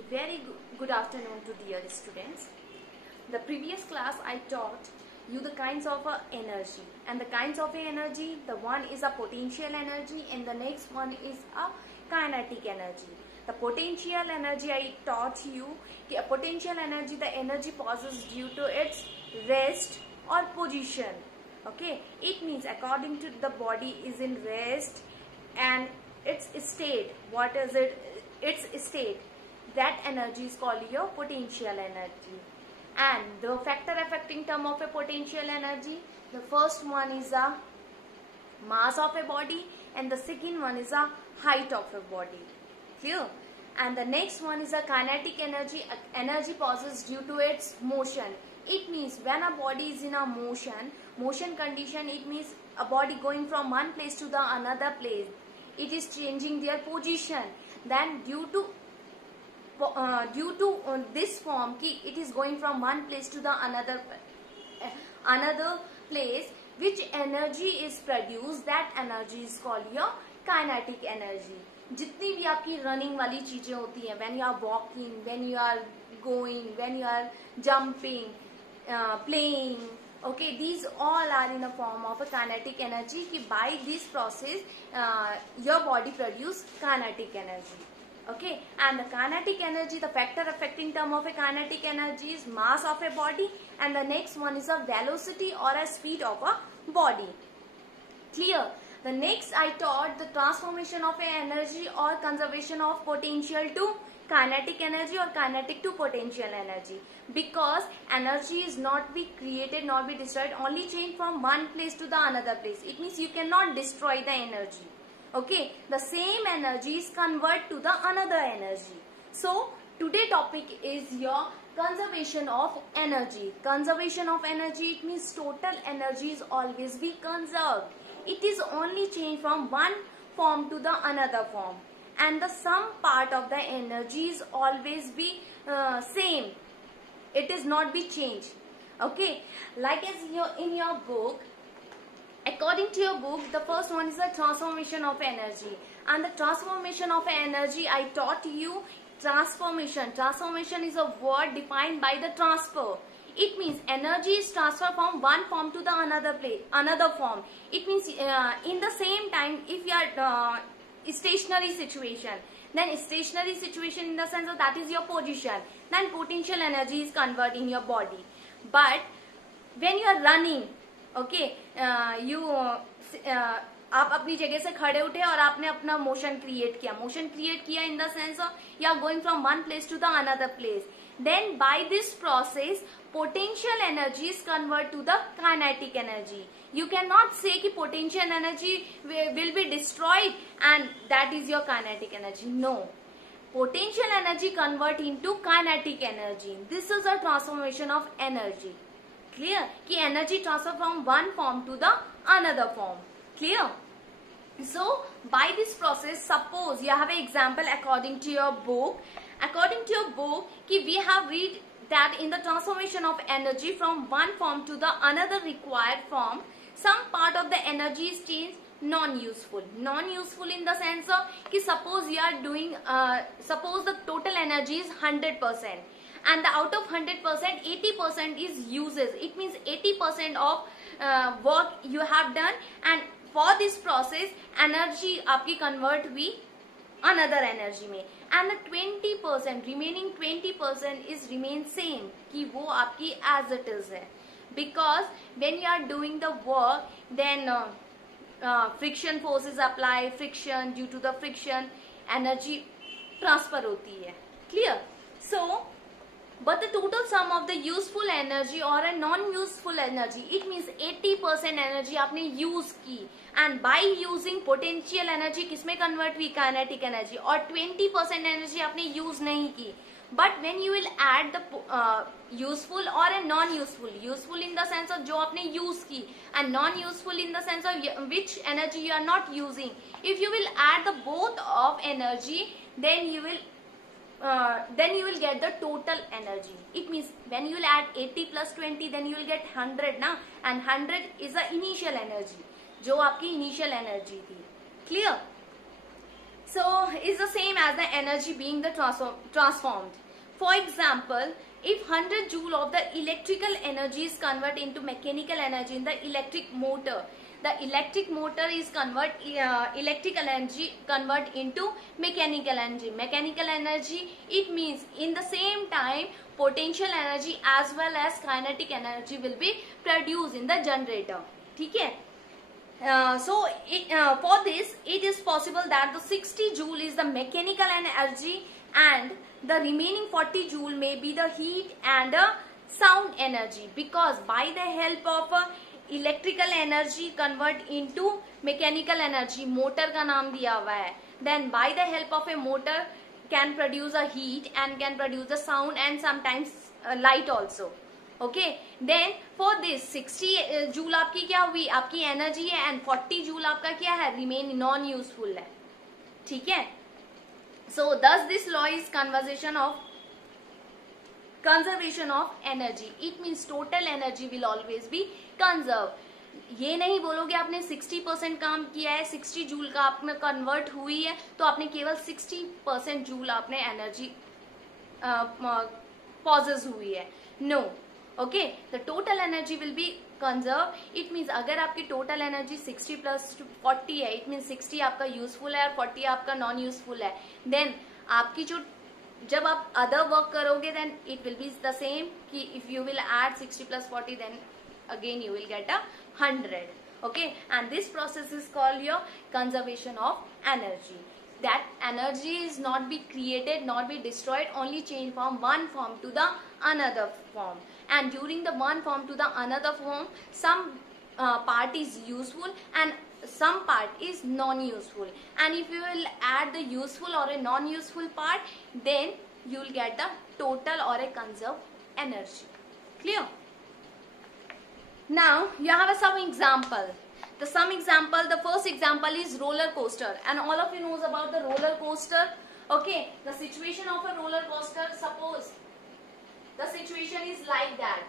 A very good afternoon to dear students. The previous class I taught you the kinds of energy, and the kinds of energy, the one is a potential energy and the next one is a kinetic energy. The potential energy I taught you, a potential energy, the energy passes due to its rest or position. Okay, it means according to the body is in rest and its state. What is it? Its state. That energy is called your potential energy. And the factor affecting term of a potential energy, the first one is a mass of a body and the second one is a height of a body. Clear? And the next one is a kinetic energy. Energy passes due to its motion. It means when a body is in a motion condition, it means a body going from one place to the another place. It is changing their position. Then due to this form, it is going from one place to the another place, which energy is produced, that energy is called your kinetic energy. जितनी भी आपकी running वाली चीजें होती हैं, when you are walking, when you are going, when you are jumping, playing, okay, these all are in a form of a kinetic energy. कि by this process your body produce kinetic energy. Okay, and the kinetic energy, the factor affecting term of a kinetic energy is mass of a body, and the next one is a velocity or a speed of a body. Clear? The next I taught the transformation of a energy or conservation of potential to kinetic energy or kinetic to potential energy, because energy is not be created nor be destroyed, only change from one place to the another place. It means you cannot destroy the energy. Okay, the same energy is converted to the another energy. So today topic is your conservation of energy. Conservation of energy, it means total energy is always be conserved. It is only changed from one form to the another form, and the some part of the energy is always be same. It is not be changed. Okay, like as in your book, according to your book, the first one is the transformation of energy, and the transformation of energy I taught you transformation. Transformation is a word defined by the transfer. It means energy is transferred from one form to the another form. It means in the same time, if you are stationary situation, then stationary situation in the sense of that is your position, then potential energy is converted in your body. But when you are running, okay, आप अपनी जगह से खड़े उठे और आपने अपना motion create किया in the sense you are going from one place to the another place. Then by this process potential energy is converted to the kinetic energy. You cannot say कि potential energy will be destroyed and that is your kinetic energy. No, potential energy convert into kinetic energy. This is a transformation of energy. Clear? कि energy transfer from one form to the another form. Clear? So by this process, suppose you have an example according to your book. According to your book, we have read that in the transformation of energy from one form to the another required form, some part of the energy is changed non-useful. Non-useful in the sense of कि suppose you are doing, suppose the total energy is 100%, and the out of 100%, 80% is uses. It means 80% of work you have done, and for this process energy आपकी convert हुई another energy में, and the 20% remaining 20% is remain same कि वो आपकी as it is है, because when you are doing the work, then friction forces apply, friction, due to the friction energy transfer होती है. Clear? So but the total sum of the useful energy or a non-useful energy, it means 80% energy आपने use की, and by using potential energy किसमें convert हुई, kinetic energy, और 20% energy आपने use नहीं की. But when you will add the useful or a non-useful, useful in the sense of जो आपने use की, and non-useful in the sense of which energy you are not using, if you will add the both of energy, then you will get the total energy. It means when you will add 80 plus 20, then you will get 100 ना, and 100 is the initial energy, जो आपकी initial energy थी. Clear? So is the same as the energy being the transformed. For example, if 100 joule of the electrical energy is converted into mechanical energy in the electric motor, the electric motor is electrical energy convert into mechanical energy. Mechanical energy, it means in the same time potential energy as well as kinetic energy will be produced in the generator. ठीक है? For this, it is possible that the 60 joule is the mechanical energy and the remaining 40 joule may be the heat and sound energy, because by the help of electrical energy convert into mechanical energy, motor का नाम दिया हुआ है, then by the help of a motor can produce a heat and can produce a sound and sometimes light also. Okay, then for this 60 joule आपकी क्या हुई, आपकी energy है, एंड 40 जूल आपका क्या है, रिमेन नॉन यूजफुल है. ठीक है. So thus this law is conservation of energy. It means total energy will always be conserved. ये नहीं बोलोगे आपने 60% काम किया है, 60 जूल का आपने कन्वर्ट हुई है, तो आपने केवल 60% जूल आपने एनर्जी पॉजेस हुई है. No. Okay, the total energy will be conserve. It means अगर आपकी टोटल एनर्जी 60 प्लस 40 है, इट मीन्स 60 आपका यूजफुल है और 40 आपका नॉन यूजफुल है, देन आपकी जो जब आप अदर वर्क करोगे then it will be the same कि if you will add 60 plus 40 then again you will get 100. Okay, and this process is called your conservation of energy. That energy is not be created, not be destroyed, only change from one form to the another form, and during the one form to the another form some part is useful and some part is non-useful, and if you will add the useful or a non-useful part, then you will get the total or a conserved energy. Clear? Now you have some example. The first example is roller coaster, and all of you knows about the roller coaster. Okay, the situation of a roller coaster, suppose the situation is like that.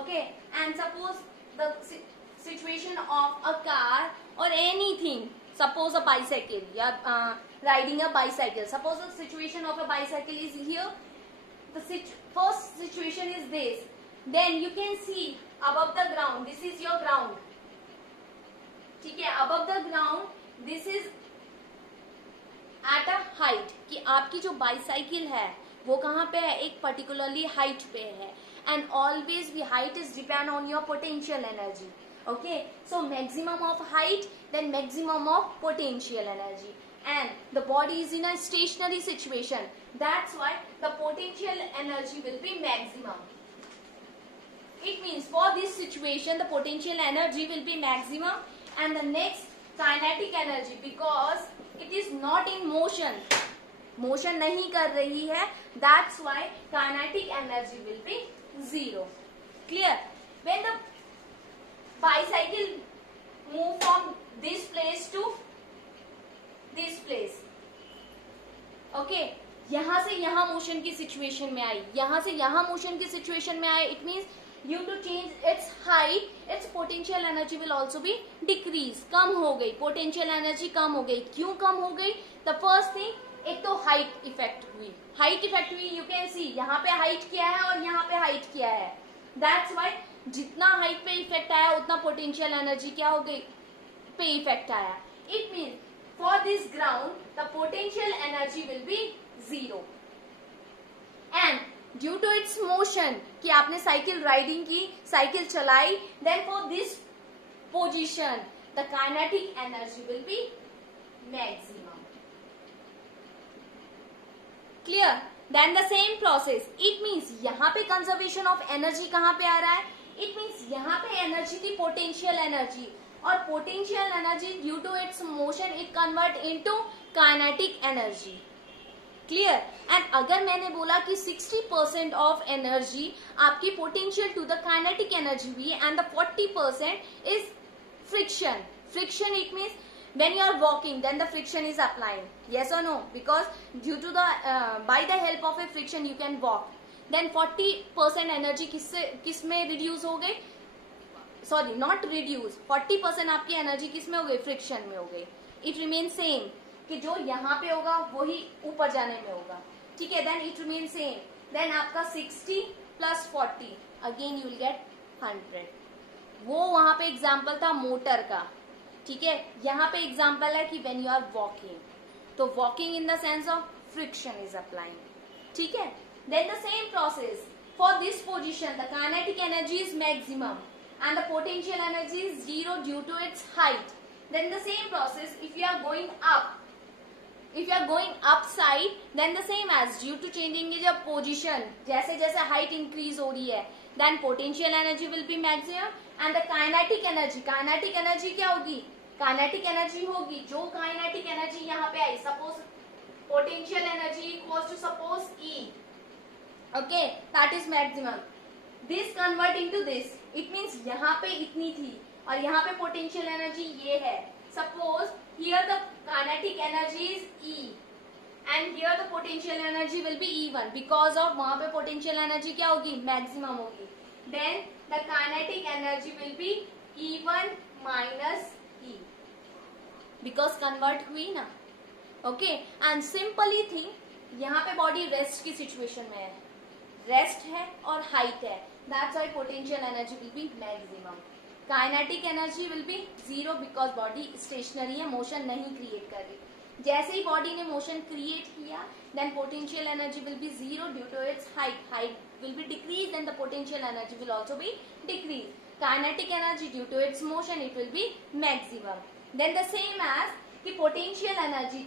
Okay, and suppose the situation of a car or anything, suppose a bicycle, yeah, riding a bicycle. Suppose the situation of a bicycle is here. The first situation is this. Then you can see above the ground, this is your ground. ठीक है, above the ground, this is at a height, कि आपकी जो bicycle है वो कहाँ पे है, एक particularly height पे है, and always the height is depend on your potential energy. Okay, so maximum of height, then maximum of potential energy, and the body is in a stationary situation. That's why the potential energy will be maximum. It means for this situation the potential energy will be maximum, and the next kinetic energy, because it is not in motion, motion नहीं कर रही है, that's why kinetic energy will be 0. Clear? When the bicycle move from this place to this place, okay, यहाँ से यहाँ motion की situation में आई, यहाँ से यहाँ मोशन की सिचुएशन में आए, it means due to change its height, its potential energy will also be decrease, कम हो गई, potential energy कम हो गई. क्यों कम हो गई? The first thing, एक तो height effect हुई, you can see यहाँ पे height क्या है और यहाँ पे height क्या है. That's why जितना height पे effect आया उतना potential energy क्या हो गई, पे effect आया. It means for this ground the potential energy will be 0, and due to its motion, कि आपने साइकिल राइडिंग की, साइकिल चलाई, then for this position the kinetic energy will be maximum. Clear? Then the same process, it means यहाँ पे conservation of energy कहाँ पे आ रहा है, it means यहाँ पे energy थी potential energy, और potential energy due to its motion it convert into kinetic energy. Clear? And अगर मैंने बोला कि 60% ऑफ एनर्जी आपकी potential to the kinetic energy हुई, and the 40% is friction. Friction it means when you are walking then the friction is applying, yes और no, because due to the by the help of a friction you can walk. Then 40% energy किस में reduce हो गई, not reduce, 40% आपकी energy किस में हो गई, फ्रिक्शन में हो गई. It remain same. कि जो यहाँ पे होगा वही ऊपर जाने में होगा, ठीक है। Then it remain same, then आपका 60 + 40 अगेन यू विल गेट 100। वो वहां पे एग्जाम्पल था मोटर का, ठीक है। यहाँ पे एग्जाम्पल है कि व्हेन यू आर वॉकिंग, तो walking in the sense of friction is applying, ठीक है। Then the same process for this position, the kinetic energy is maximum and the potential energy is 0 due to its height. Then the same process, if you are going up, if you are going upside, then the same as due to changing the position, जैसे जैसे height increase हो रही है, then potential energy will be maximum and the kinetic energy क्या होगी, kinetic energy होगी, जो kinetic energy यहाँ पे आई, suppose potential energy equals to suppose E, okay, that is maximum. This convert into this, it means यहाँ पे इतनी थी और यहाँ पे पोटेंशियल एनर्जी ये है। Suppose here the kinetic energy is E and here the potential energy will be E1 because of वहां पे पोटेंशियल एनर्जी क्या होगी, मैक्सिमम होगी। Then the kinetic energy will be E1 - E because convert हुई ना, okay. And simply thing, यहाँ पे body rest की सिचुएशन में है, रेस्ट है और हाइट है, that's why potential energy will be maximum. Kinetic energy will be 0 because body stationary है, मोशन नहीं क्रिएट कर रही। जैसे ही बॉडी ने मोशन क्रिएट किया, then potential energy will be 0 due to its height, height will be decrease and the potential energy will also be decrease. Kinetic energy due to its motion it will be maximum. Then the same as कि potential energy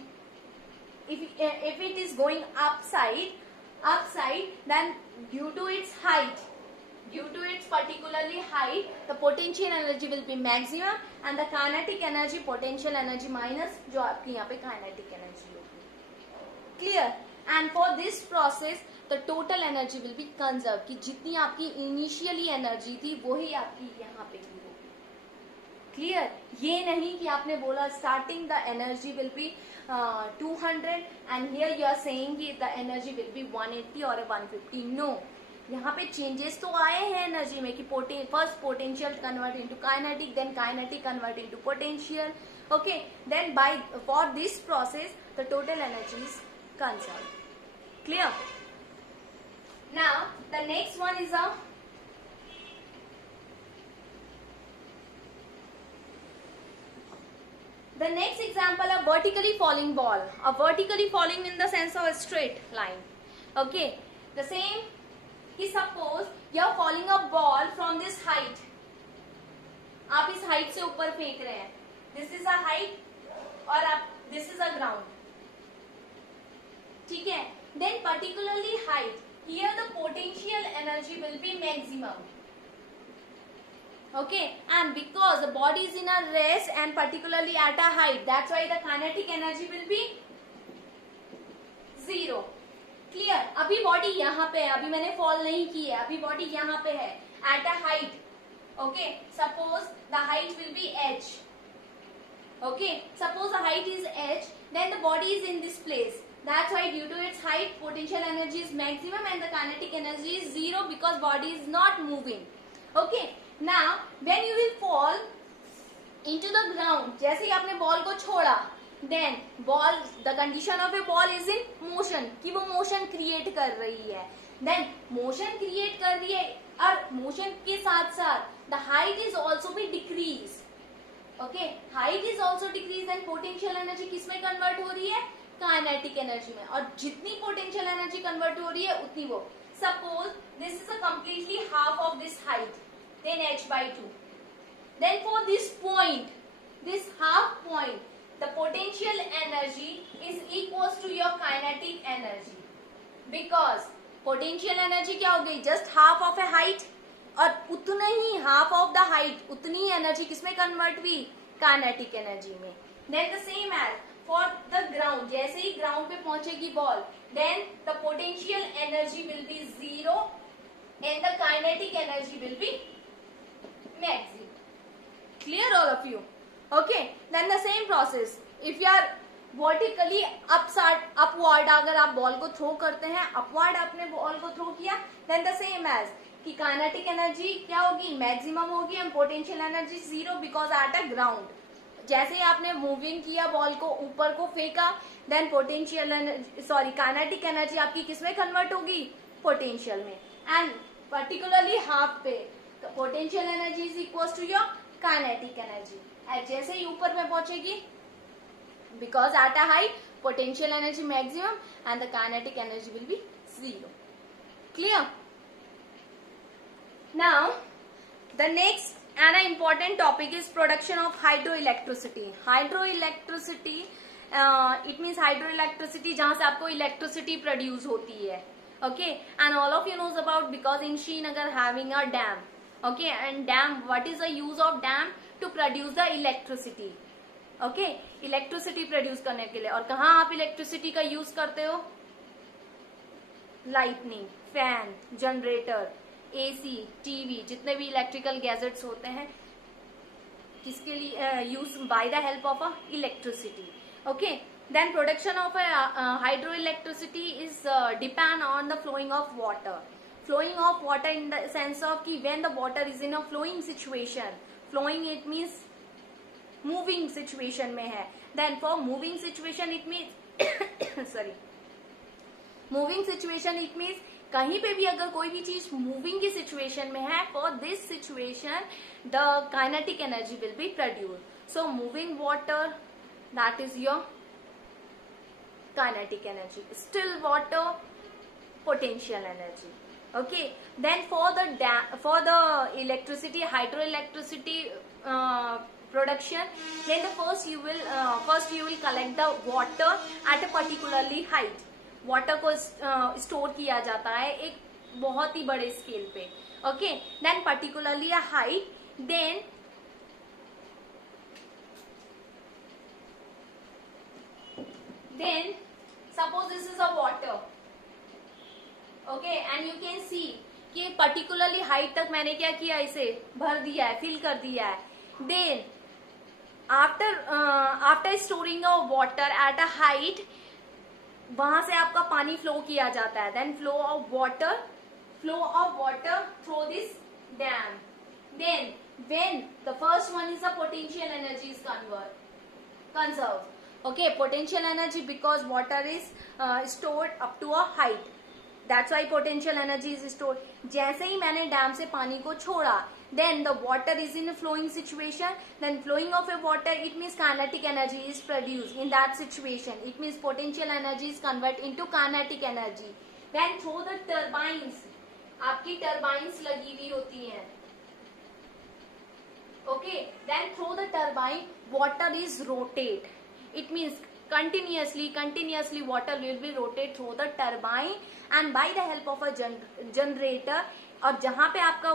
if it is going upside, then due to its height, due to its particularly height, the potential energy will be maximum and the kinetic energy, potential energy minus जो आपकी यहाँ पे kinetic energy होगी, clear। and for this process the total energy will be conserved, कि जितनी आपकी initially energy थी वही आपकी यहाँ पे भी होगी, clear। ये नहीं कि आपने बोला starting the energy will be 200 and here you are saying कि the energy will be 180 or 150, no। यहाँ पे चेंजेस तो आए हैं एनर्जी में कि first potential convert into kinetic, then kinetic convert into potential, okay. Then by for this process the total energy is conserve, clear. Now the next one is the next example, a vertically falling ball, a vertically falling in the sense of a straight line, okay। the same कि suppose you are falling a ball from this height, आप इस height से ऊपर फेंक रहे हैं, this is a height और आप this is a ground, ठीक है। then particularly height, here the potential energy will be maximum, okay, and because the body is in a rest and particularly at a height, that's why the kinetic energy will be 0, clear। अभी body यहाँ पे है, अभी मैंने fall नहीं की है, अभी बॉडी यहाँ पे है at a height, okay। suppose the height will be h, okay, suppose the height is h, then the body is in this place, that's why due to its height potential energy is maximum and the kinetic energy is 0 because body is not moving, okay। now when you will fall into the ground, जैसे ही आपने ball को छोड़ा, then ball, the condition of a ball is in motion, कि वो motion create कर रही है, then motion create कर रही है और मोशन के साथ साथ the height is also be decrease, okay, height is also decrease and potential energy किस में कन्वर्ट हो रही है, काइनेटिक एनर्जी में, और जितनी पोटेंशियल एनर्जी कन्वर्ट हो रही है उतनी वो। Suppose this is a completely half of this height, then h/2, then for this point, this half point, the potential energy is equals to your kinetic energy because potential energy क्या हो गई, just half of a height, और उतना ही half of the height, उतनी energy किसमें convert हुई, kinetic energy में। then the same as for the ground, जैसे ही ग्राउंड पे पहुंचेगी ball, then the potential energy will be 0 and the kinetic energy will be maximum, clear all of you, okay। then the same process, if you are vertically upward, अगर आप ball को throw करते हैं upward, आपने ball को throw किया, then the same as कि kinetic energy क्या होगी, मैक्सिमम होगी and potential energy 0 because at a ground, जैसे ही आपने मूविंग किया बॉल को, ऊपर को फेंका, देन पोटेंशियल काइनेटिक एनर्जी आपकी किसमें कन्वर्ट होगी? पोटेंशियल में। एंड पर्टिकुलरली हाफ पे potential energy is equal to your kinetic energy. जैसे ही ऊपर में पहुंचेगी, because at a height potential energy maximum and the kinetic energy will be 0. Clear? Now the next and an important topic is production of hydroelectricity. Hydroelectricity it means hydroelectricity जहां से आपको electricity produce होती है. Okay, and all of you knows about, because in Srinagar having a dam. Okay, and dam, what is the use of dam? To produce the electricity. Okay, electricity produce करने के लिए। और कहाँ आप electricity का use करते हो? Lightning, fan, generator, AC, TV, जितने भी इलेक्ट्रिकल गैजेट्स होते हैं, किसके लिए use? By the help of a electricity. Okay, then production of hydro electricity is depend on the flowing of water. Flowing of water in the sense of कि when the water is in a flowing situation, flowing it means moving situation में है, then for moving situation it means sorry, moving situation it means कहीं पे भी अगर कोई भी चीज मूविंग की सिचुएशन में है, for this situation the kinetic energy will B produce. So moving water, that is your kinetic energy. Still water, potential energy. Okay, then for the electricity, hydroelectricity production, then the first you will collect the water at a particularly height. Water को store किया जाता है एक बहुत ही बड़े scale पे। Okay, then particularly a height, then suppose this is a water. Okay, and you can see कि particularly height तक मैंने क्या किया, इसे भर दिया है, फिल कर दिया है। Then after storing of water at a height, वहां से आपका पानी फ्लो किया जाता है। Then flow of water through this dam. Then when the first one is the potential energy is conserve. Okay, potential energy because water is stored up to a height, that's why potential energy is stored. जैसे ही मैंने dam से पानी को छोड़ा, then the water is in flowing situation, then flowing of a water it means kinetic energy is produce in that situation. It means potential energy is convert into kinetic energy. Then through the turbines, आपकी turbines लगी हुई होती हैं। Okay, then through the turbine water is rotate. It means continuously water will be rotate through the turbine and by the help of a generator। और जहां पे आपका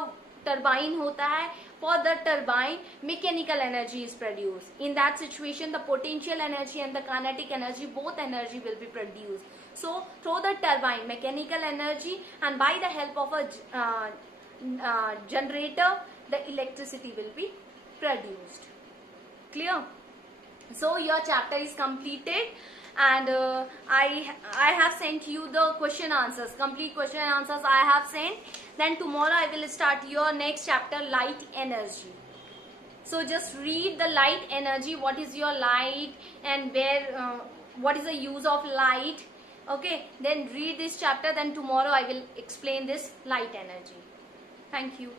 turbine होता है, for the turbine mechanical energy is produced। in that situation the potential energy and the kinetic energy, both energy will be produced। so through the turbine mechanical energy and by the help of a generator the electricity will be produced। Clear? So your chapter is completed and I have sent you the question answers, complete question answers I have sent. Then tomorrow I will start your next chapter, light energy. So just read the light energy, what is your light and where what is the use of light. Okay, then read this chapter, then tomorrow I will explain this light energy. Thank you.